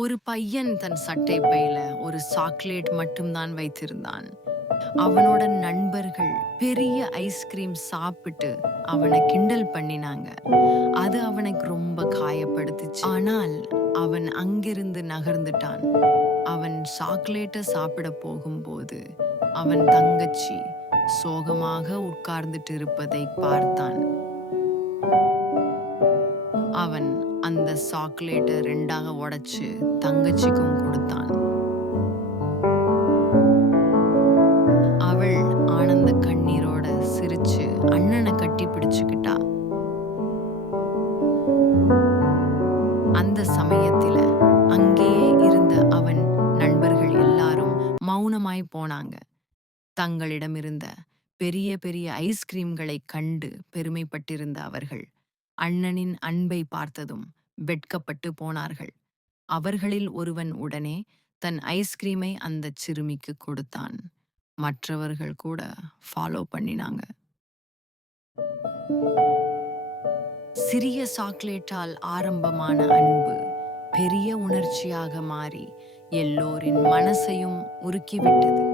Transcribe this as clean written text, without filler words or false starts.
ஒரு பையன் தன் சட்டை பையில ஒரு சாக்லேட் மட்டும்தான் வைத்திருந்தான். அவனோட நண்பர்கள் பெரிய ஐஸ்கிரீம் சாப்பிட்டு அவனை கிண்டல் பண்ணினாங்க. அது அவனுக்கு ரொம்ப காயப்படுத்துச்சு. ஆனால் அவன் அங்கிருந்து நகர்ந்துட்டான். அவன் சாக்லேட்டை சாப்பிட போகும்போது அவன் தங்கச்சி சோகமாக உட்கார்ந்துட்டு இருப்பதை பார்த்தான். அவன் அந்த சாக்லேட்டை ரெண்டாக உடைச்சு தங்கச்சிக்கும் கொடுத்தான். அவள் ஆனந்த கண்ணீரோட சிரிச்சு அண்ணனை கட்டி பிடிச்சுக்கிட்டா. அந்த சமயத்துல அங்கேயே இருந்த அவன் நண்பர்கள் எல்லாரும் மௌனமாய் போனாங்க. தங்களிடமிருந்த பெரிய பெரிய ஐஸ்கிரீம்களை கண்டு பெருமைப்பட்டிருந்த அவர்கள் அண்ணனின் அன்பை பார்த்ததும் வெட்கப்பட்டு போனார்கள். அவர்களில் ஒருவன் உடனே தன் ஐஸ்கிரீமை அந்த சிறுமிக்கு கொடுத்தான். மற்றவர்கள் கூட ஃபாலோ பண்ணினாங்க. சிறிய சாக்லேட்டால் ஆரம்பமான அன்பு பெரிய உணர்ச்சியாக மாறி எல்லோரின் மனசையும் உருக்கிவிட்டது.